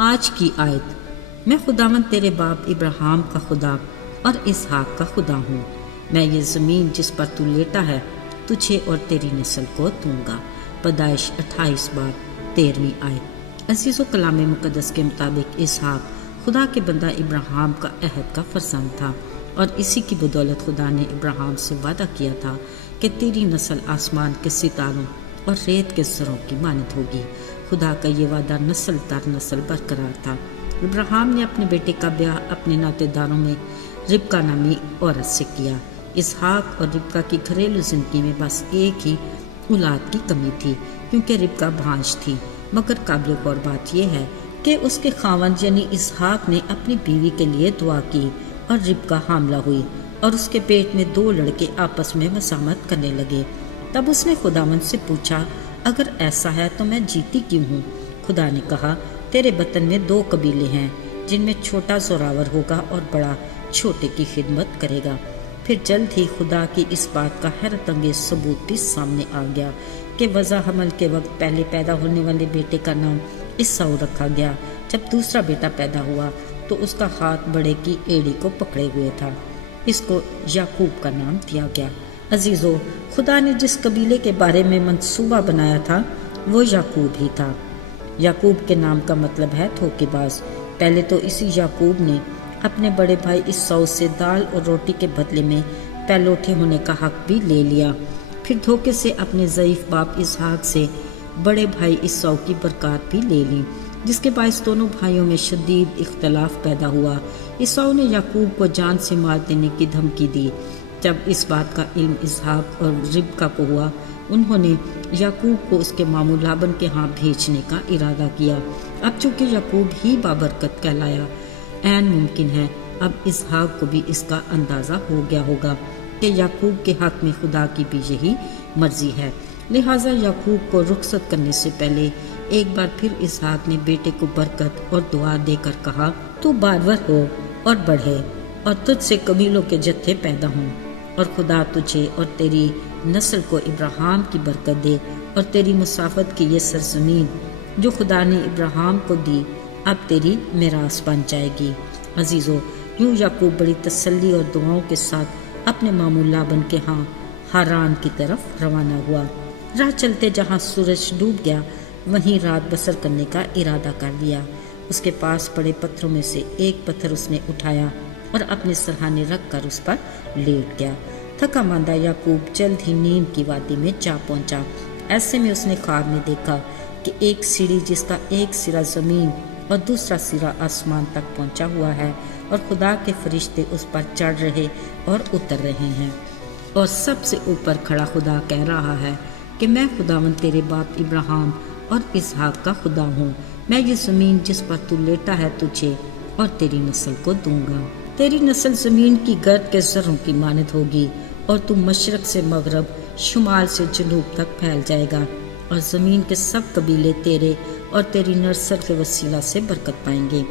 آج کی آیت، میں خداوند تیرے باپ ابراہیم کا خدا اور اسحاق کا خدا ہوں، میں یہ زمین جس پر تو لیٹا ہے تجھے اور تیری نسل کو دوں گا۔ پیدائش 28 باب 13ویں آیت۔ عزیز و کلام مقدس کے مطابق اسحاق خدا کے بندہ ابراہیم کا عہد کا فرزند تھا، اور اسی کی بدولت خدا نے ابراہیم سے وعدہ کیا تھا کہ تیری نسل آسمان کے ستاروں اور ریت کے زروں کی مانند ہوگی۔ خدا کا یہ وعدہ نسل در نسل برقرار تھا۔ ابراہیم نے اپنے بیٹے کا بیاہ اپنے ناطے داروں میں ربکا نامی عورت سے کیا۔ اسحاق اور ربکا کی گھریلو زندگی میں بس ایک ہی اولاد کی کمی تھی، کیونکہ ربکا بھانج تھی، مگر قابل غور بات یہ ہے کہ اس کے خاوند یعنی اسحاق نے اپنی بیوی کے لیے دعا کی اور ربکا حاملہ ہوئی، اور اس کے پیٹ میں 2 لڑکے آپس میں مسامت کرنے لگے۔ تب اس نے خداوند سے پوچھا، اگر ایسا ہے تو میں جیتی کیوں ہوں؟ خدا نے کہا، تیرے بطن میں 2 قبیلے ہیں، جن میں چھوٹا زوراور ہوگا اور بڑا چھوٹے کی خدمت کرے گا۔ پھر جلد ہی خدا کی اس بات کا حیرت انگیز ثبوت بھی سامنے آ گیا کہ وضع حمل کے وقت پہلے پیدا ہونے والے بیٹے کا نام عیساؤ رکھا گیا۔ جب دوسرا بیٹا پیدا ہوا تو اس کا ہاتھ بڑے کی ایڑی کو پکڑے ہوئے تھا، اس کو یعقوب کا نام دیا گیا۔ عزیزو، خدا نے جس قبیلے کے بارے میں منصوبہ بنایا تھا وہ یعقوب ہی تھا۔ یعقوب کے نام کا مطلب ہے دھوکے باز۔ پہلے تو اسی یعقوب نے اپنے بڑے بھائی عیساؤ سے دال اور روٹی کے بدلے میں پہلوٹے ہونے کا حق بھی لے لیا، پھر دھوکے سے اپنے ضعیف باپ اسحاق سے بڑے بھائی عیساؤ کی برکات بھی لے لی، جس کے باعث دونوں بھائیوں میں شدید اختلاف پیدا ہوا۔ عیساؤ نے یعقوب کو جان سے مار دینے کی دھمکی دی۔ جب اس بات کا علم اسحاق اور ربکا کو ہوا، انہوں نے یعقوب کو اس کے ماموں لابن کے ہاں بھیجنے کا ارادہ کیا۔ اب چونکہ یعقوب ہی بابرکت کہلایا، عین ممکن ہے اب اسحاق کو بھی اس کا اندازہ ہو گیا ہوگا کہ یعقوب کے حق میں خدا کی بھی یہی مرضی ہے۔ لہٰذا یعقوب کو رخصت کرنے سے پہلے ایک بار پھر اسحاق نے بیٹے کو برکت اور دعا دے کر کہا، تو بارور ہو اور بڑھے، اور تجھ سے قبیلوں کے جتھے پیدا ہوں، اور خدا تجھے اور تیری نسل کو ابراہیم کی برکت دے، اور تیری مسافت کی یہ سرزمین جو خدا نے ابراہیم کو دی اب تیری میراث بن جائے گی۔ عزیزو، یوں یعقوب بڑی تسلی اور دعاؤں کے ساتھ اپنے ماموں لابن کے ہاں ہاران کی طرف روانہ ہوا۔ راہ چلتے جہاں سورج ڈوب گیا وہیں رات بسر کرنے کا ارادہ کر لیا۔ اس کے پاس پڑے پتھروں میں سے ایک پتھر اس نے اٹھایا اور اپنے سرہانے رکھ کر اس پر لیٹ گیا۔ تھکا ماندہ یعقوب جلد ہی نیند کی وادی میں جا پہنچا۔ ایسے میں اس نے خواب میں دیکھا کہ ایک سیڑھی جس کا ایک سرا زمین اور دوسرا سرا آسمان تک پہنچا ہوا ہے، اور خدا کے فرشتے اس پر چڑھ رہے اور اتر رہے ہیں، اور سب سے اوپر کھڑا خدا کہہ رہا ہے کہ میں خداوند تیرے باپ ابراہیم اور اسحاق کا خدا ہوں، میں یہ زمین جس پر تو لیٹا ہے تجھے اور تیری نسل کو دوں گا۔ تیری نسل زمین کی گرد کے ذروں کی مانند ہوگی، اور تو مشرق سے مغرب، شمال سے جنوب تک پھیل جائے گا، اور زمین کے سب قبیلے تیرے اور تیری نسل کے وسیلہ سے برکت پائیں گے۔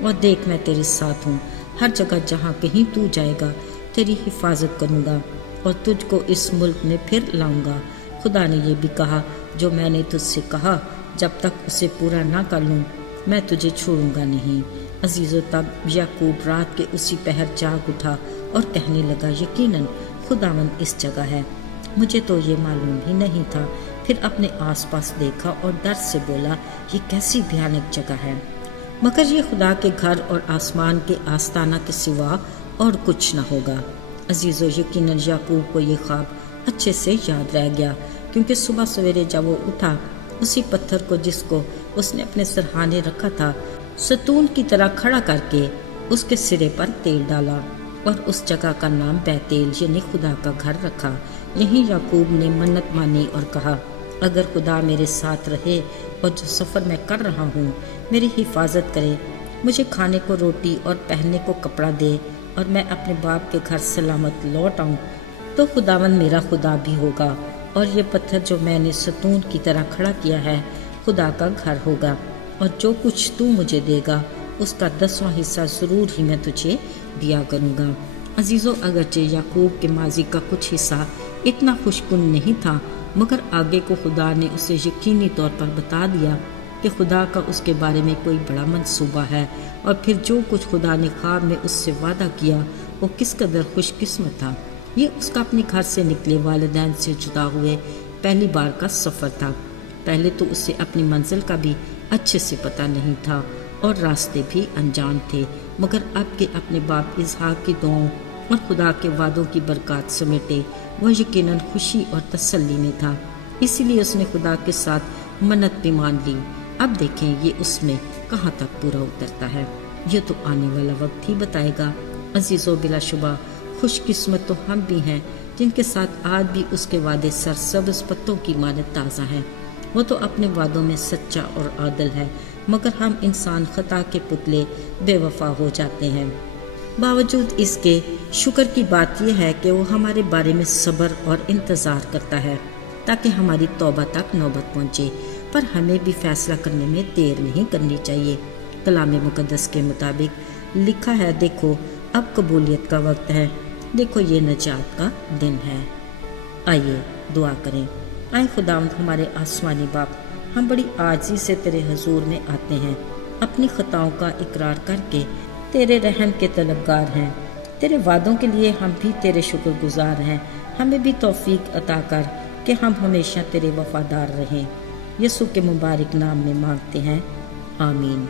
اور دیکھ، میں تیرے ساتھ ہوں، ہر جگہ جہاں کہیں تو جائے گا تیری حفاظت کروں گا، اور تجھ کو اس ملک میں پھر لاؤں گا۔ خدا نے یہ بھی کہا، جو میں نے تجھ سے کہا جب تک اسے پورا نہ کر لوں میں تجھے چھوڑوں گا نہیں۔ عزیزو، تب یعقوب رات کے اسی پہر جاگ اٹھا اور کہنے لگا، یقیناً خداوند اس جگہ ہے، مجھے تو یہ معلوم ہی نہیں تھا۔ پھر اپنے آس پاس دیکھا اور ڈر سے بولا، یہ کیسی بھیانک جگہ ہے، مگر یہ خدا کے گھر اور آسمان کے آستانہ کے سوا اور کچھ نہ ہوگا۔ عزیزو، یقیناً یعقوب کو یہ خواب اچھے سے یاد رہ گیا، کیونکہ صبح سویرے جب وہ اٹھا اسی پتھر کو جس کو اس نے اپنے سرہانے رکھا تھا ستون کی طرح کھڑا کر کے اس کے سرے پر تیل ڈالا، اور اس جگہ کا نام بیتیل یعنی خدا کا گھر رکھا۔ یہیں یعقوب نے منت مانی اور کہا، اگر خدا میرے ساتھ رہے اور جو سفر میں کر رہا ہوں میری حفاظت کرے، مجھے کھانے کو روٹی اور پہننے کو کپڑا دے، اور میں اپنے باپ کے گھر سلامت لوٹ آؤں، تو خداوند میرا خدا بھی ہوگا، اور یہ پتھر جو میں نے ستون کی طرح کھڑا کیا ہے خدا کا گھر ہوگا، اور جو کچھ تو مجھے دے گا اس کا 10واں حصہ ضرور ہی میں تجھے دیا کروں گا۔ عزیزو، اگرچہ یعقوب کے ماضی کا کچھ حصہ اتنا خوش کن نہیں تھا، مگر آگے کو خدا نے اسے یقینی طور پر بتا دیا کہ کہ خدا کا اس کے بارے میں کوئی بڑا منصوبہ ہے، اور پھر جو کچھ خدا نے خواب میں اس سے وعدہ کیا وہ کس قدر خوش قسمت تھا۔ یہ اس کا اپنے گھر سے نکلے والدین سے جدا ہوئے پہلی بار کا سفر تھا۔ پہلے تو اسے اپنی منزل کا بھی اچھے سے پتہ نہیں تھا اور راستے بھی انجان تھے، مگر اب کہ اپنے باپ اسحاق کی دعاؤں اور خدا کے وعدوں کی برکات سمیٹے وہ یقیناً خوشی اور تسلی میں تھا۔ اسی لیے اس نے خدا کے ساتھ منت بھی مان لی۔ اب دیکھیں یہ اس میں کہاں تک پورا اترتا ہے، یہ تو آنے والا وقت ہی بتائے گا۔ عزیزو، بلا شبہ خوش قسمت تو ہم بھی ہیں جن کے ساتھ آج بھی اس کے وعدے سرسبز پتوں کی مانند تازہ ہیں۔ وہ تو اپنے وعدوں میں سچا اور عادل ہے، مگر ہم انسان خطا کے پتلے بے وفا ہو جاتے ہیں۔ باوجود اس کے شکر کی بات یہ ہے کہ وہ ہمارے بارے میں صبر اور انتظار کرتا ہے تاکہ ہماری توبہ تک نوبت پہنچے، پر ہمیں بھی فیصلہ کرنے میں دیر نہیں کرنی چاہیے۔ کلام مقدس کے مطابق لکھا ہے، دیکھو اب قبولیت کا وقت ہے، دیکھو یہ نجات کا دن ہے۔ آئیے دعا کریں۔ اے خداوند ہمارے آسمانی باپ، ہم بڑی عاجزی سے تیرے حضور میں آتے ہیں، اپنی خطاؤں کا اقرار کر کے تیرے رحم کے طلبگار ہیں۔ تیرے وعدوں کے لیے ہم بھی تیرے شکر گزار ہیں۔ ہمیں بھی توفیق عطا کر کہ ہم ہمیشہ تیرے وفادار رہیں۔ یسوع کے مبارک نام میں مانگتے ہیں، آمین۔